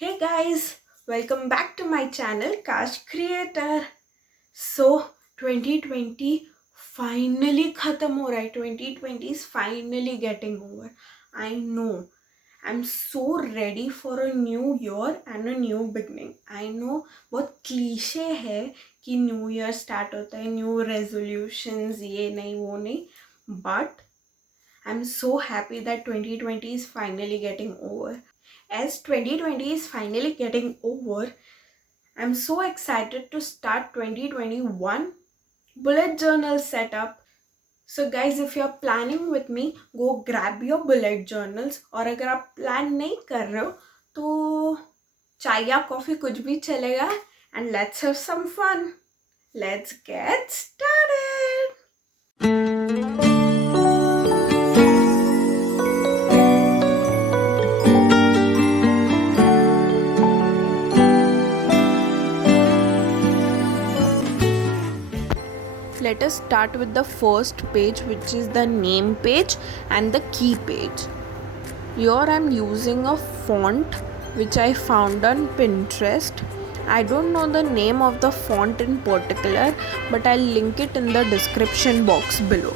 Hey guys, welcome back to my channel Kash Creator. So 2020 finally khatam ho raha hai. 2020 is finally getting over. I know. I'm so ready for a new year and a new beginning. I know बहुत cliché है कि new year start होता है, new resolutions, ये नहीं वो नहीं, but I'm so happy that 2020 is finally getting over. As 2020 is finally getting over, I'm so excited to start 2021 bullet journal setup. So guys, if you're planning with me, go grab your bullet journals. और अगर आप plan नहीं कर रहे हो तो चाय या कॉफी कुछ भी चलेगा, and let's have some fun. Let's get started. Let us start with the first page, which is the name page and the key page. Here I'm using a font which I found on Pinterest. I don't know the name of the font in particular, but I'll link it in the description box below.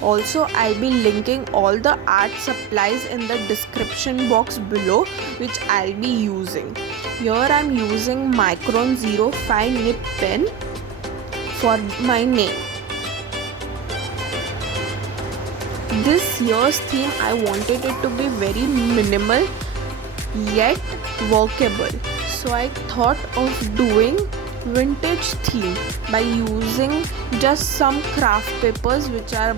Also, I'll be linking all the art supplies in the description box below, which I'll be using. Here I'm using Micron 05 nib pen for my name. This year's theme, I wanted it to be very minimal yet workable. So I thought of doing vintage theme by using just some craft papers, which are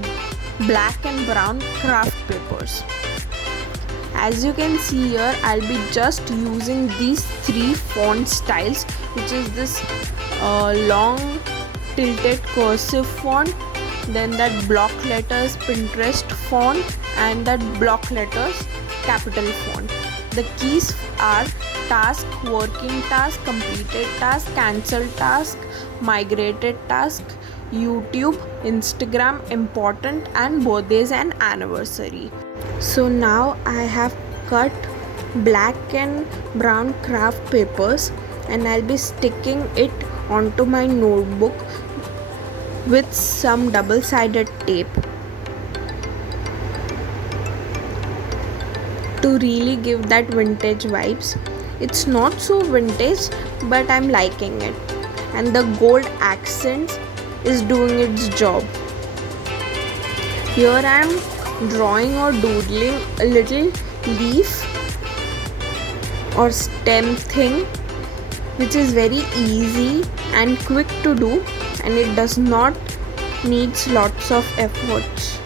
black and brown craft papers. As you can see here, I'll be just using these three font styles, which is this long tilted cursive font, then that block letters Pinterest font, and that block letters capital font. The keys are task, working task, completed task, cancelled task, migrated task, YouTube, Instagram, important, and birthdays and anniversary. So now I have cut black and brown craft papers, and I'll be sticking it onto my notebook with some double-sided tape to really give that vintage vibes. It's not so vintage, but I'm liking it, and the gold accent is doing its job. Here I'm drawing or doodling a little leaf or stem thing, which is very easy and quick to do, and it does not needs lots of efforts.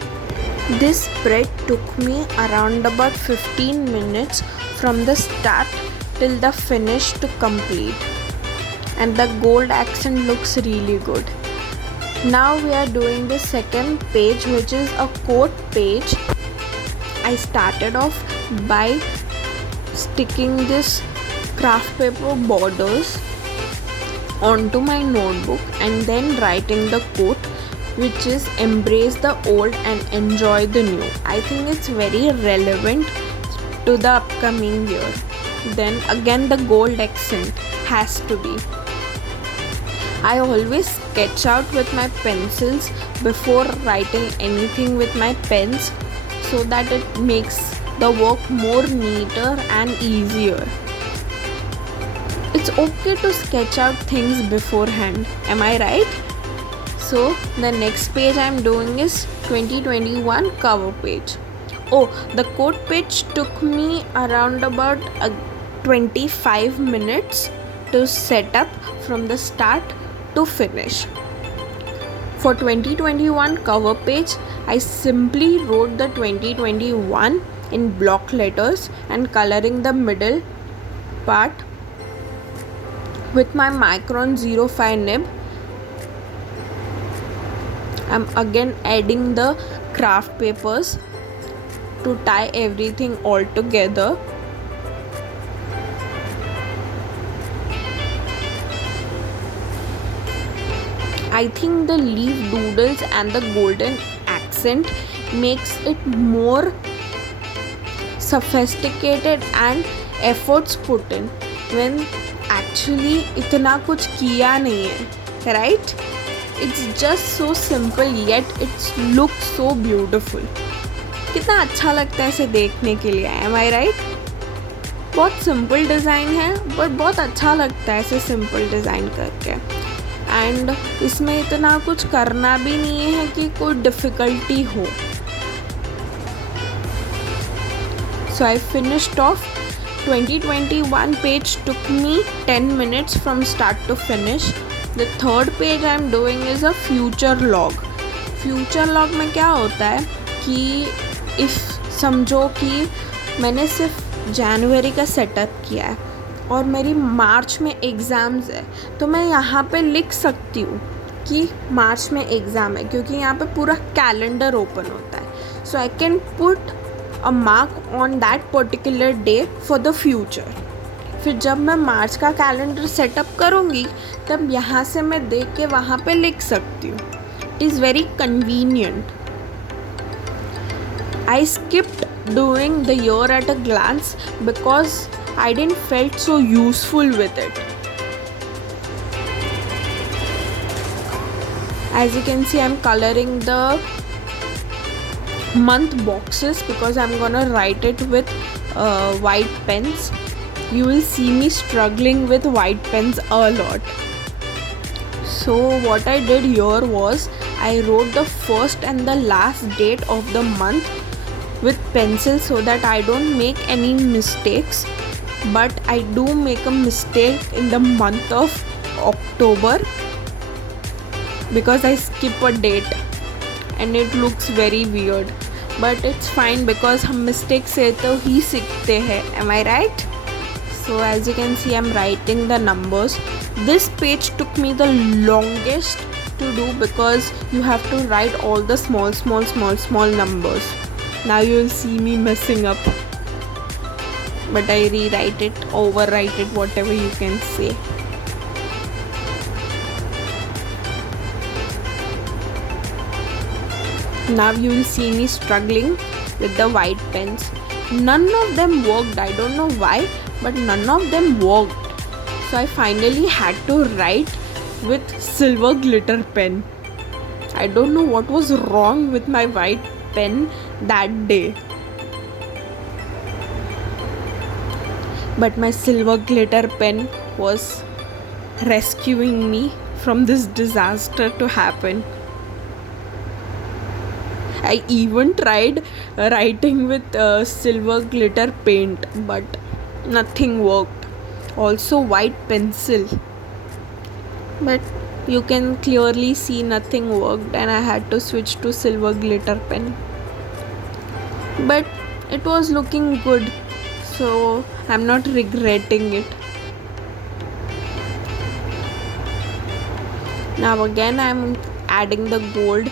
This spread took me around about 15 minutes from the start till the finish to complete, and the gold accent looks really good. Now we are doing the second page, which is a quote page. I started off by sticking this craft paper borders onto my notebook and then writing the quote, which is embrace the old and enjoy the new. I think it's very relevant to the upcoming year. Then again the gold accent has to be. I always sketch out with my pencils before writing anything with my pens, so that it makes the work more neater and easier. It's okay to sketch out things beforehand, am I right? So the next page I'm doing is 2021 cover page. Oh, the quote page took me around about 25 minutes to set up from the start to finish. For 2021 cover page, I simply wrote the 2021 in block letters and coloring the middle part with my Micron 05 nib. I'm again adding the craft papers to tie everything all together. I think the leaf doodles and the golden accent makes it more sophisticated and efforts put in when actually इतना कुछ किया नहीं है, right? It's just so simple yet it looks so beautiful. कितना अच्छा लगता है इसे देखने के लिए, am I right? बहुत सिंपल डिज़ाइन है बट बहुत अच्छा लगता है इसे सिंपल डिज़ाइन करके, एंड इसमें इतना कुछ करना भी नहीं है कि कोई डिफ़िकल्टी हो. So I finished off 2021 page took me 10 minutes from start to finish. The third page I'm doing is a future log. Future log में क्या होता है कि इफ़ समझो कि मैंने सिर्फ जनवरी का सेटअप किया है और मेरी मार्च में एग्ज़ाम्स है, तो मैं यहाँ पे लिख सकती हूँ कि मार्च में एग्ज़ाम है, क्योंकि यहाँ पे पूरा कैलेंडर ओपन होता है. So I can put a mark on that particular day for the future. फिर जब मैं मार्च का कैलेंडर सेटअप करूँगी तब यहाँ से मैं देख के वहाँ पे लिख सकती हूँ. It is very convenient. I skipped doing the year at a glance because I didn't felt so useful with it. As you can see, I'm coloring the month boxes because I'm gonna write it with white pens. You will see me struggling with white pens a lot. So what I did here was I wrote the first and the last date of the month with pencil so that I don't make any mistakes, but I do make a mistake in the month of October because I skip a date and it looks very weird, but it's fine because हम mistake से तो ही सीखते हैं, am I right? So as you can see, I'm writing the numbers. This page took me the longest to do because you have to write all the small numbers. Now you will see me messing up, but I rewrite it, overwrite it, whatever you can say. Now you will see me struggling with the white pens. None of them worked. I don't know why, but none of them worked. So I finally had to write with silver glitter pen. I don't know what was wrong with my white pen that day, but my silver glitter pen was rescuing me from this disaster to happen. I even tried writing with silver glitter paint, but nothing worked. Also white pencil, but you can clearly see nothing worked and I had to switch to silver glitter pen. But it was looking good, so I'm not regretting it. Now again I'm adding the gold.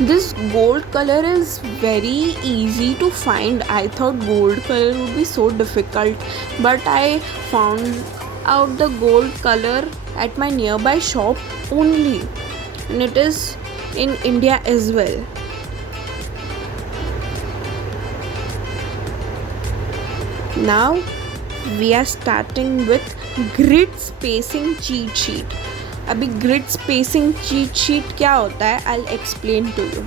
This gold color is very easy to find. I thought gold color would be so difficult, but I found out the gold color at my nearby shop only, and it is in India as well. Now we are starting with grid spacing cheat sheet. अभी grid spacing cheat sheet क्या होता है? I'll explain to you.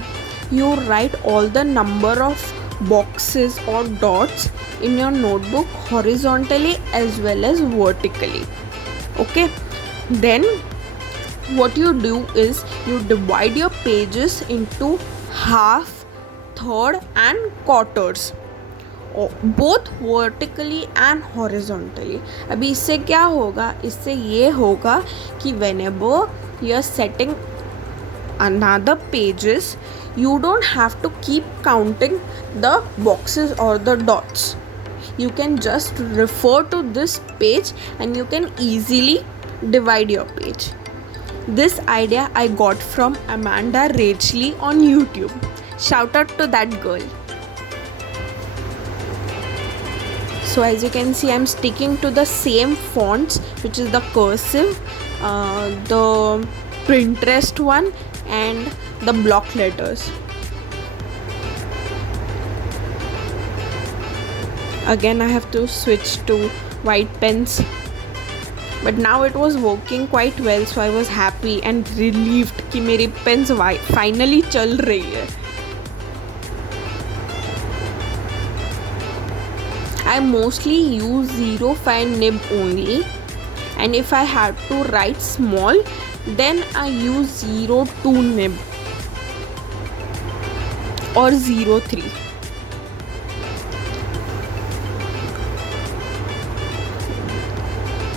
You write all the number of boxes or dots in your notebook horizontally as well as vertically. Okay, then what you do is you divide your pages into half, third and quarters, both vertically and horizontally. अभी इससे क्या होगा? इससे ये होगा कि whenever you are setting another pages, you don't have to keep counting the boxes or the dots. You can just refer to this page and you can easily divide your page. This idea I got from Amanda Rachley on YouTube. Shout out to that girl. So as you can see, I'm sticking to the same fonts, which is the cursive, the Pinterest one and the block letters. Again I have to switch to white pens, but now it was working quite well, so I was happy and relieved कि मेरी pens finally चल रही है. I mostly use 05 nib only, and if I have to write small, then I use 02 nib or 03.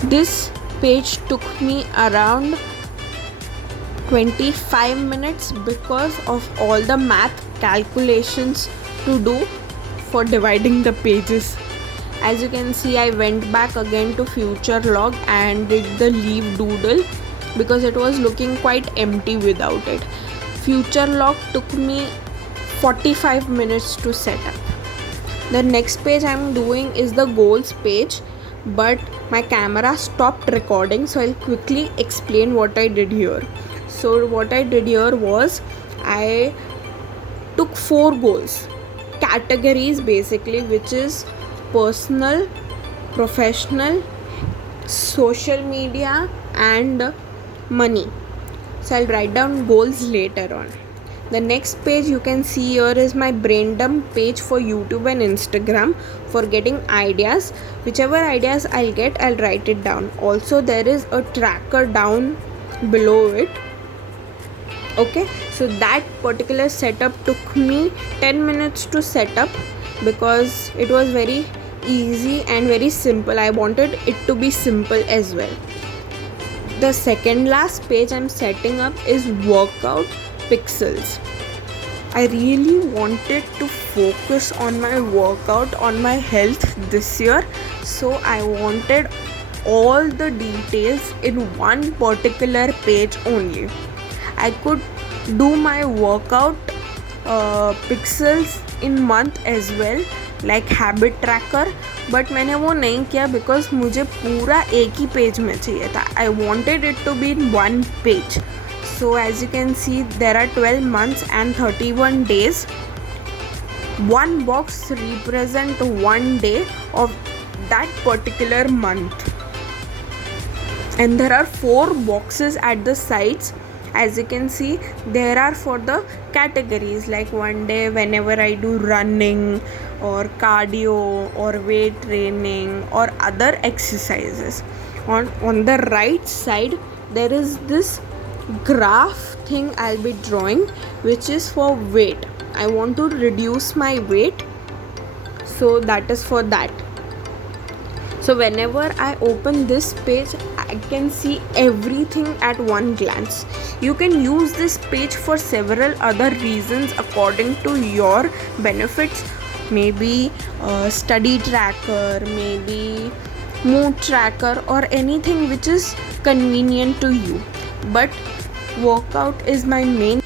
This page took me around 25 minutes because of all the math calculations to do for dividing the pages. As you can see, I went back again to future log and did the leaf doodle because it was looking quite empty without it. Future log took me 45 minutes to set up. The next page I am doing is the goals page, but my camera stopped recording, so I'll quickly explain what I did here. So what I did here was I took 4 goals, categories basically, which is personal, professional, social media and money. So I'll write down goals later on. The next page you can see here is my brain dump page for YouTube and Instagram for getting ideas. Whichever ideas I'll get, I'll write it down. Also there is a tracker down below it. Okay, so that particular setup took me 10 minutes to set up because it was very easy and very simple. I wanted it to be simple as well. The second last page I'm setting up is workout pixels. I really wanted to focus on my workout, on my health this year, so I wanted all the details in one particular page only. I could do my workout pixels in month as well, like habit tracker, but मैंने वो नहीं किया because मुझे पूरा एक ही page में चाहिए था. I wanted it to be in one page. So as you can see, there are 12 months and 31 days. One box represents one day of that particular month. And there are 4 boxes at the sides. As you can see, there are for the categories, like one day whenever I do running or cardio or weight training or other exercises. On the right side, there is this graph thing I'll be drawing, which is for weight. I want to reduce my weight, so that is for that. So whenever I open this page, I can see everything at one glance. You can use this page for several other reasons according to your benefits. Maybe study tracker, maybe mood tracker, or anything which is convenient to you. But workout is my main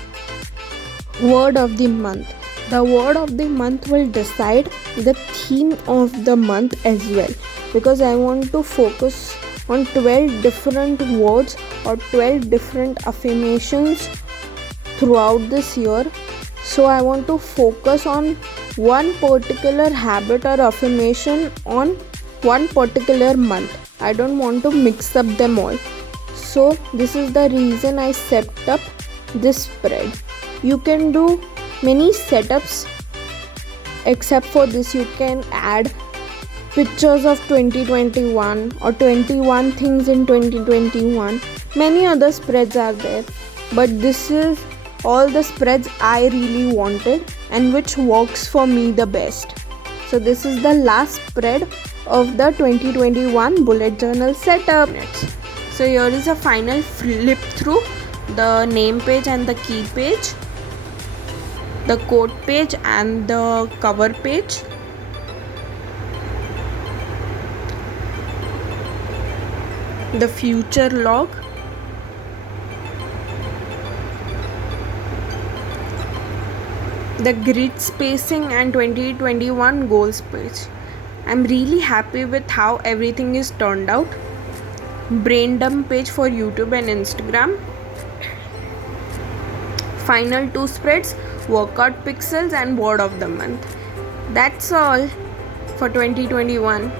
word of the month. The word of the month will decide the theme of the month as well, because I want to focus on 12 different words or 12 different affirmations throughout this year. So I want to focus on one particular habit or affirmation on one particular month. I don't want to mix up them all. So this is the reason I set up this spread. You can do many setups except for this. You can add pictures of 2021 or 21 things in 2021. Many other spreads are there, but this is all the spreads I really wanted and which works for me the best. So this is the last spread of the 2021 bullet journal setup. So here is a final flip through the name page and the key page, the quote page and the cover page. The future log, the grid spacing and 2021 goals page. I'm really happy with how everything is turned out. Brain dump page for YouTube and Instagram. Final 2 spreads, workout pixels and word of the month. That's all. for 2021.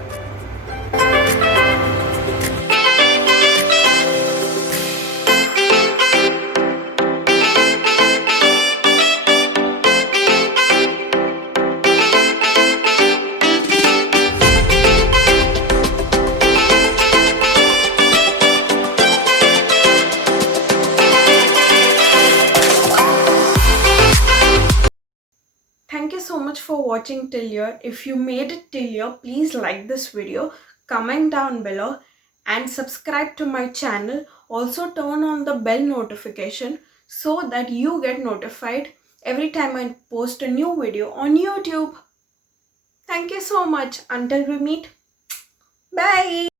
Thank you so much for watching till here. If you made it till here, please like this video, comment down below and subscribe to my channel. Also turn on the bell notification so that you get notified every time I post a new video on YouTube. Thank you so much. Until we meet, bye.